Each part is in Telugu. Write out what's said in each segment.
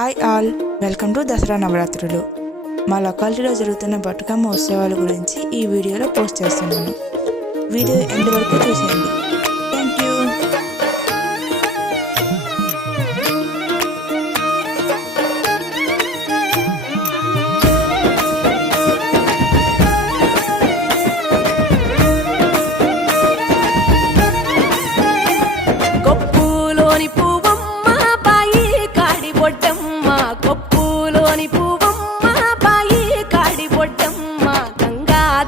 Hi all, welcome to Dasara నవరాత్రులు. మా లొకాలిటీలో జరుగుతున్న బతుకమ్మ ఉత్సవాల గురించి ఈ వీడియోలో పోస్ట్ చేస్తున్నాను. వీడియో ఎండ్ వరకు చూసేయండి. Thank you.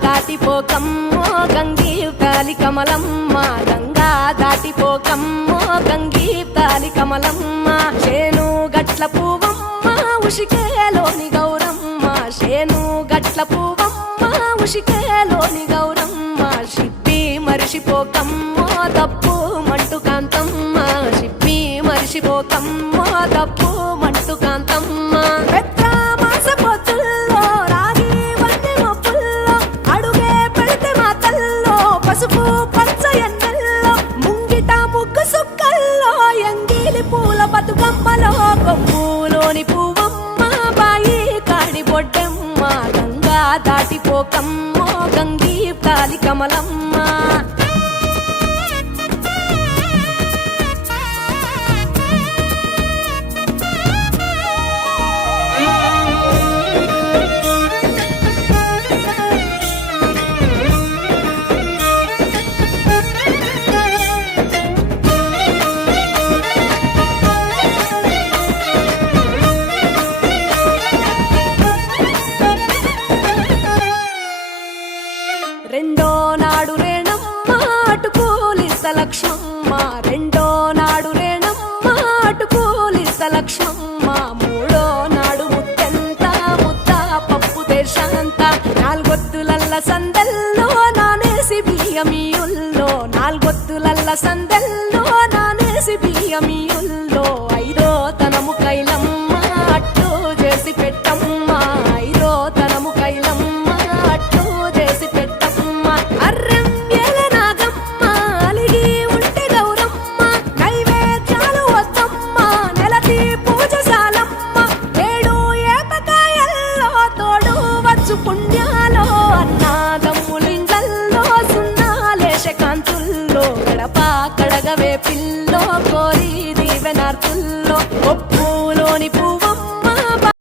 దాటిపోకమ్మో గంగీతాలి కమలమ్మ, గంగా దాటిపోకమ్మో గంగీతాలి కమలమ్మ. శేను గట్ల పువ్వమ్మ ఉషికేలోని గౌరమ్మ, శేను గట్ల పువ్వమ్మ ఉషికేలోని గౌరమ్మ. షిప్పి మరిషిపోకమ్మో తప్పు మంటు కాంతమ్మ, షిప్పి మరిషిపోకమ్మో తప్పు మంటు కాంతమ్మ. పసుపు పచ్చ ఎన్నెల్లో ముంగిట ముగ్గు సుక్కల్లో ఎంగిలి పూల బతుకమ్మలో కొమ్ములోని పువ్వమ్మ బాయి కాడి బొడ్డమ్మ, గంగా దాటిపోకమ్మో గంగీతాలి కమలమ్మ. రెండో నాడు రేణమ్మ అటుకూలిస్త లక్ష్మమ్మ, రెండో నాడు రేణమ్మ అటుకూలిస్త లక్ష్మమ్మ. మూడో నాడు ముత్తెంత ముద్ద పప్పు దేశంత, నాలుగొత్తులల్ల సందెల్లో నానేసి బియ్యమియుల్లో, నాలుగొత్తులల్ల సందెల్లో నానేసి బియ్యమియుల్లో. ఐదో తనము కైలమ్మ అట్టు చేసి పెట్టమ్మ, ఐదో తనము కైలమ్మ అట్టు చేసి పెట్టమ్మ. అర్రం ఏల నాగమ్మ అలిగి ఉంటే గౌరమ్మ, నైవేద్యాలు వద్దమ్మ నెలతి పూజశాలమ్మ. ఏడు ఏపకాయల్లో తోడు వచ్చు పుణ్యాలో, అన్నాదమ్ములింగల్లో సున్నాలేశ కాంతుల్లో. గడప కడగవే పిల్లో